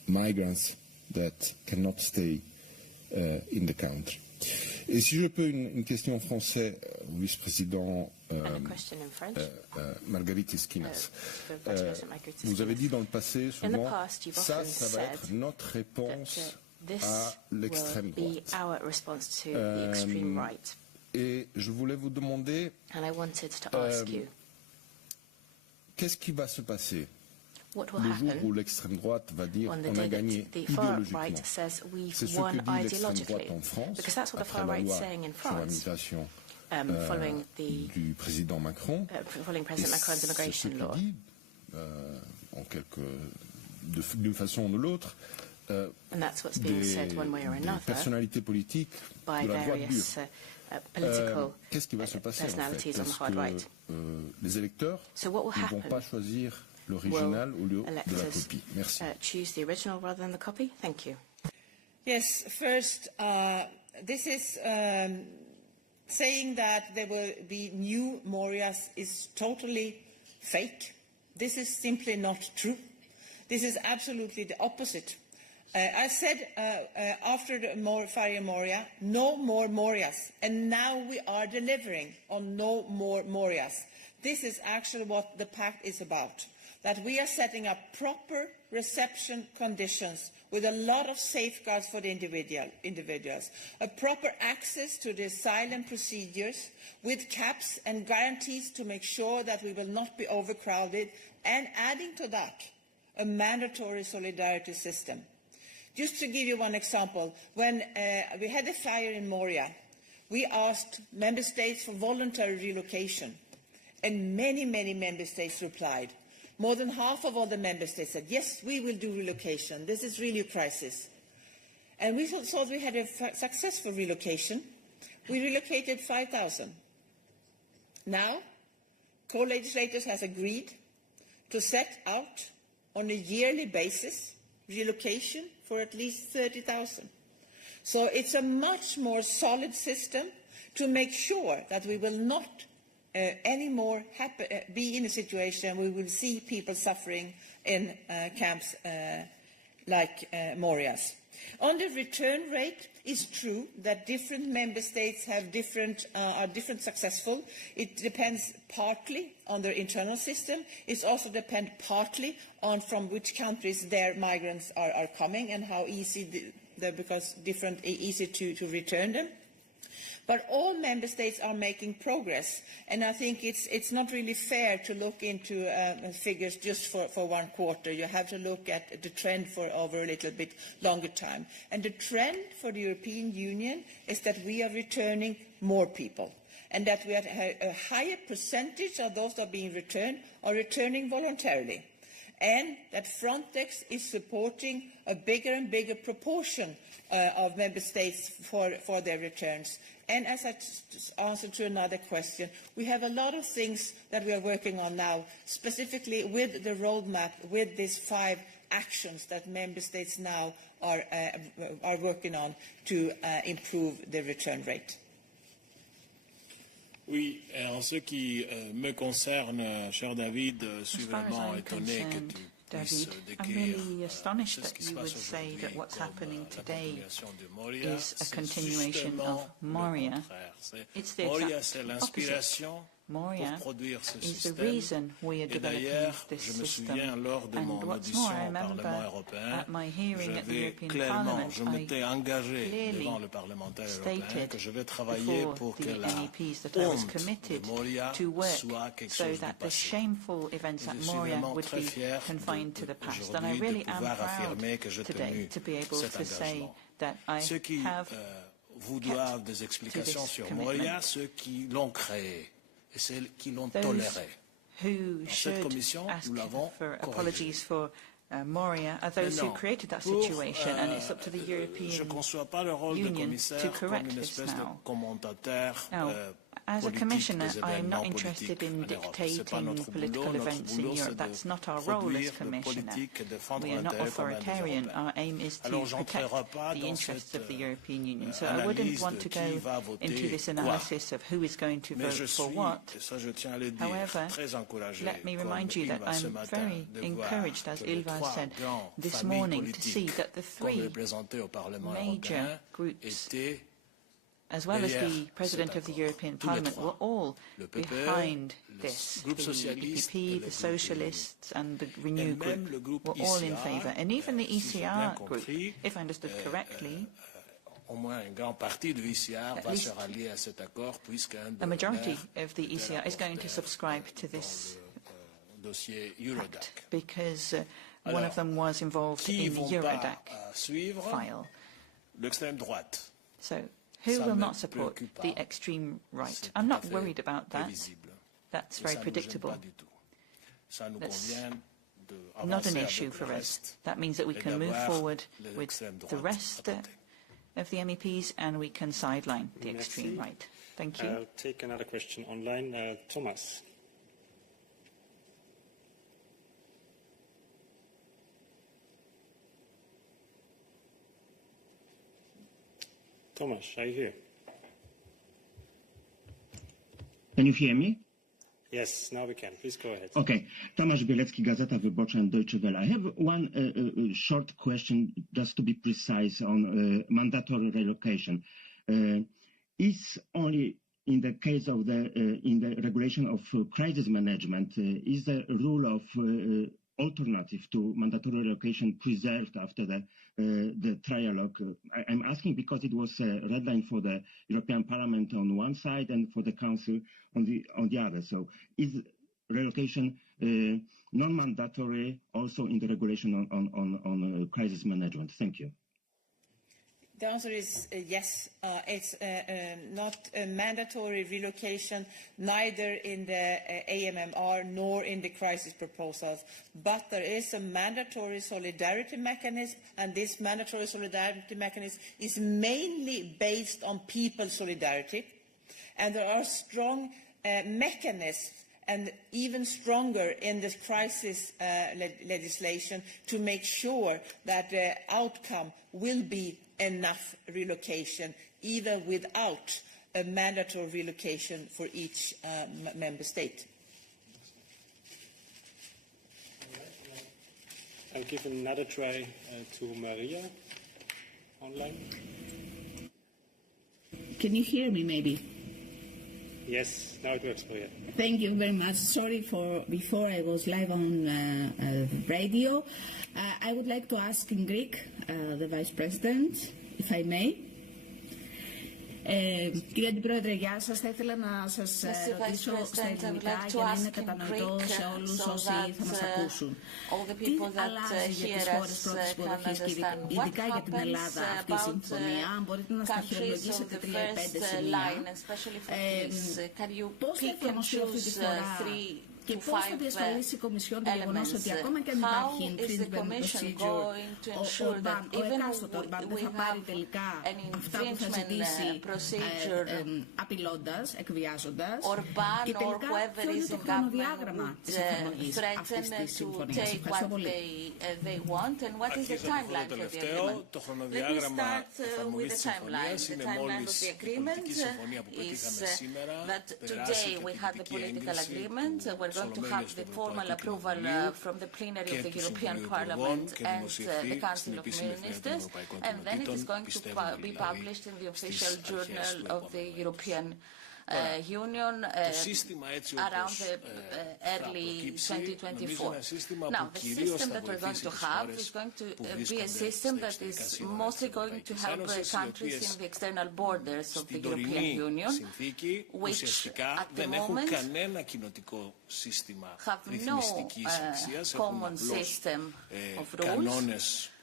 migrants that cannot stay in the country. Et si je peux une question en français au vice-président Margaritis Schinas. Vous avez dit dans le passé souvent, ça va être notre réponse à l'extrême droite. Et je voulais vous demander, qu'est-ce qui va se passer le jour où l'extrême droite va dire on a gagné idéologiquement? C'est ce que dit l'extrême droite en France, après la loi sur la migration du président Macron. Et c'est ce qu'il dit, d'une façon ou de l'autre, des personnalités politiques de la droite dure. Qu'est-ce qui va se passer en fait? Parce que les électeurs ne vont pas choisir l'original au lieu de la copie. Merci. Choose the original rather than the copy. Thank you. Yes, first, this is saying that there will be new Morias is totally fake. This is simply not true. This is absolutely the opposite. I said after the fire Moria, no more Morias, and now we are delivering on no more Morias. This is actually what the pact is about. That we are setting up proper reception conditions with a lot of safeguards for the individuals, a proper access to the asylum procedures with caps and guarantees to make sure that we will not be overcrowded, and adding to that, a mandatory solidarity system. Just to give you one example, when we had a fire in Moria, we asked member states for voluntary relocation, and many, many member states replied. More than half of all the member states said, yes, we will do relocation. This is really a crisis. And we thought we had a successful relocation. We relocated 5,000. Now, co-legislators have agreed to set out on a yearly basis relocation for at least 30,000. So it's a much more solid system to make sure that we will not anymore be in a situation where we will see people suffering in camps like Moria's. On the return rate, it's true that different member states have are different successful. It depends partly on their internal system. It also depends partly on from which countries their migrants are coming and how easy because easy to return them. But all member states are making progress, and I think it's not really fair to look into figures just for one quarter. You have to look at the trend for over a little bit longer time. And the trend for the European Union is that we are returning more people, and that we have a higher percentage of those that are being returned are returning voluntarily, and that Frontex is supporting a bigger and bigger proportion of member states for their returns. And as I answered to another question, we have a lot of things that we are working on now, specifically with the roadmap, with these 5 actions that member states now are working on to improve the return rate. Oui, en ce qui me concerne, cher David, je suis vraiment étonné que tu David, I'm really astonished that you would say that what's happening today is a continuation of Moria. It's the exact opposite. Moria is the reason we are developing this system. And what's more, I remember at my hearing at the European Parliament, I clearly stated before the MEPs that I was committed to work so that the shameful events at Moria would be confined to the past. And I really am proud today to be able to say that I have kept to this commitment. Those who should ask for apologies for Moria are those who created that situation, and it's up to the European Union to correct this now. Now, As a commissioner, I am not interested in dictating political events in Europe. That's not our role as commissioner. We are not authoritarian. Our aim is to protect the interests of the European Union. So I wouldn't want to go into this analysis of who is going to vote for what. However, let me remind you that I'm very encouraged, as Ylva said this morning, to see that the three major groups, as well as the President of the European Parliament, were all behind this. The EPP, the Socialists and the Renew group were all in favour. And even the ECR group, if I understood correctly, at least a majority of the ECR is going to subscribe to this pact, because one of them was involved in the Eurodac file. So, who will not support the extreme right? I'm not worried about that. That's very predictable. That's not an issue for us. That means that we can move forward with the rest of the MEPs and we can sideline the extreme right. Thank you. I'll take another question online. Thomas. Thomas, are you here? Can you hear me? Yes, now we can. Please go ahead. Okay. Tomasz Bielecki, Gazeta Wyborcza and Deutsche Welle. I have one short question, just to be precise, on mandatory relocation. Is only in the case of in the regulation of crisis management, is the rule of alternative to mandatory relocation preserved after the trialogue? I'm asking because it was a red line for the European Parliament on one side and for the Council on the other. So is relocation non-mandatory also in the regulation on crisis management? Thank you. The answer is yes. It's not a mandatory relocation, neither in the AMMR nor in the crisis proposals. But there is a mandatory solidarity mechanism, and this mandatory solidarity mechanism is mainly based on people solidarity. And there are strong mechanisms, and even stronger in this crisis legislation, to make sure that the outcome will be enough relocation, even without a mandatory relocation for each member state. I'll give another try to Maria online. Can you hear me, maybe? Yes, now it works for you. Thank you very much. Sorry for before I was live on radio. I would like to ask in Greek the Vice President, if I may. Κύριε Αντιπρόεδρε, γεια σας. Θα ήθελα να σας ρωτήσω στα ελληνικά για να είναι κατανοητό σε όλους όσοι θα μας ακούσουν. Τι αλλάζει για τις χώρες πρώτης υποδοχής και ειδικά για την Ελλάδα αυτή η συμφωνία? Αν μπορείτε να στα χειρολογήσετε 3 ή 5 σημεία. Πώς θα εφαρμοστεί αυτή τη φορά και πώς θα διασφαλίσει η Κομισιόν το γεγονός ότι ακόμα και αν υπάρχει infringement procedure, ο εκάστοτε Ορμπάν δεν θα πάρει τελικά αυτά που θα ζητήσει απειλώντας, εκβιάζοντας, και τελικά ποιο είναι το χρονοδιάγραμμα της εφαρμογής αυτής της συμφωνίας? Ευχαριστώ πολύ. Το χρονοδιάγραμμα εφαρμογής της συμφωνίας είναι μόλις η πολιτική συμφωνία που πετύχαμε σήμερα, περάσει και πολιτική έγκριση going to have the formal approval from the plenary of the European Parliament and the Council of Ministers, and then it is going to be published in the official journal of the European Union around the early 2024. Now, the system that we're going to have is going to be a system that is mostly going to help countries in the external borders of the European Union, which at the moment have no common system of rules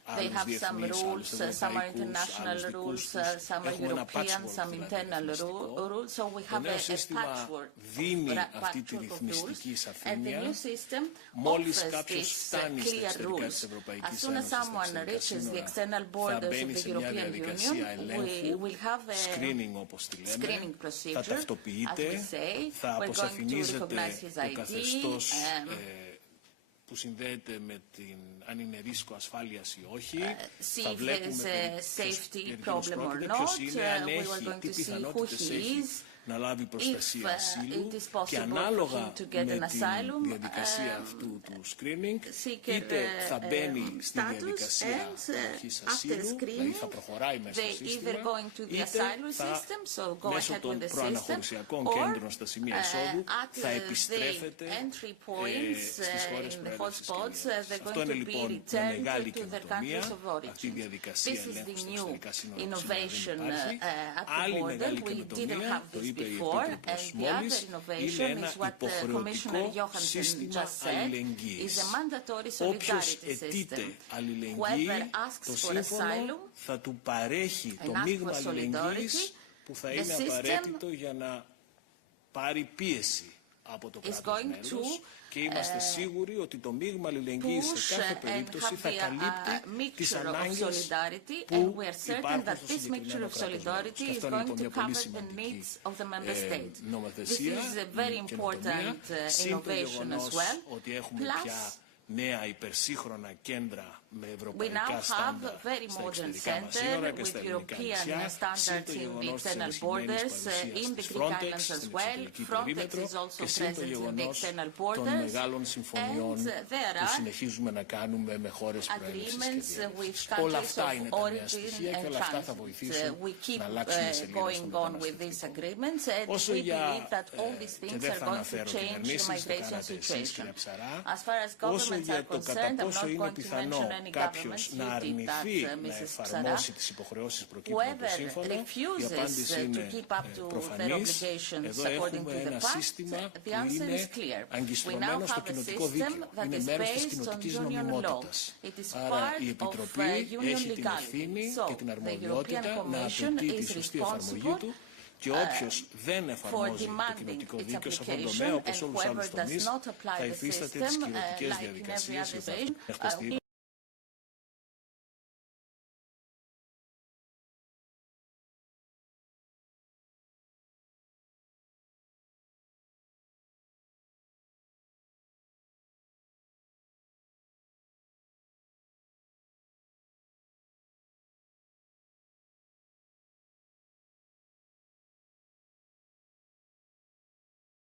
They have some rules, some are international rules, some are European, some internal rules. So we have a patchwork of rules. And the new system offers these clear rules. As soon as someone reaches the external borders of the European Union, we will have a screening procedure, as we say. We're going to recognize his ID. Που συνδέεται με την αν είναι ρίσκο ασφάλειας ή όχι. Θα βλέπουμε safety problem or not. We were going to see who he is. Να λάβει προστασία ασύλου και ανάλογα με την διαδικασία αυτού του screening είτε θα μπαίνει στη διαδικασία αρχής ασύλου, δηλαδή θα προχωράει μέσα στο σύστημα, είτε θα μέσω των προαναχωρησιακών κέντρων στα σημεία εισόδου θα επιστρέφεται στις χώρες προέλευσης. Αυτό είναι λοιπόν μια μεγάλη καινοτομία, αυτή η διαδικασία ελέγχου στα εξωτερικά σύνορα που δεν υπάρχει. Άλλη μεγάλη καινοτομία, before, and the other innovation is what Commissioner Johansson just said, is a mandatory solidarity system. Whoever asks for asylum θα του παρέχει το μείγμα αλληλεγγύης που θα είναι απαραίτητο για να πάρει πίεση από το κράτος μέλος και είμαστε σίγουροι ότι το μείγμα αλληλεγγύης σε κάθε περίπτωση θα καλύπτει τις ανάγκες που υπάρχουν στο συγκεκριμένο κράτος μέλος. Και αυτό είναι λοιπόν μια πολύ σημαντική νομοθεσία, καινοτομία, συν το γεγονός ότι έχουμε πια νέα υπερσύγχρονα κέντρα με ευρωπαϊκά στάνταρ στα εξωτερικά μας σύνορα και στα ελληνικά νησιά, συν το γεγονός της ενισχυμένης παρουσίας της Frontex στην εξωτερική περίμετρο και συν το γεγονός των μεγάλων συμφωνιών που συνεχίζουμε να κάνουμε με χώρες προέλευσης και διέλευσης. Όλα αυτά είναι τα νέα στοιχεία και όλα αυτά θα βοηθήσουν να αλλάξουν οι σελίδες στον μεταναστευτικό. Όσο για, και δεν θα αναφέρω κυβερνήσεις, το κάνατε εσείς κυρία Ψαρά, όσο για το κατά πόσο είναι πιθανό κάποιος να αρνηθεί να εφαρμόσει τις υποχρεώσεις προκύπτουν από το σύμφωνο, η απάντηση είναι προφανής. Εδώ έχουμε ένα σύστημα που είναι αγκιστρωμένο στο κοινοτικό δίκαιο. Είναι μέρος της κοινοτικής νομιμότητας. Άρα η Επιτροπή έχει την ευθύνη και την αρμοδιότητα να απαιτεί τη σωστή εφαρμογή του και όποιος δεν εφαρμόζει το κοινοτικό δίκαιο σε αυτόν τον τομέα, όπως όλους τους άλλους τομείς, θα υφίσταται τις κυρωτικές διαδικασίες.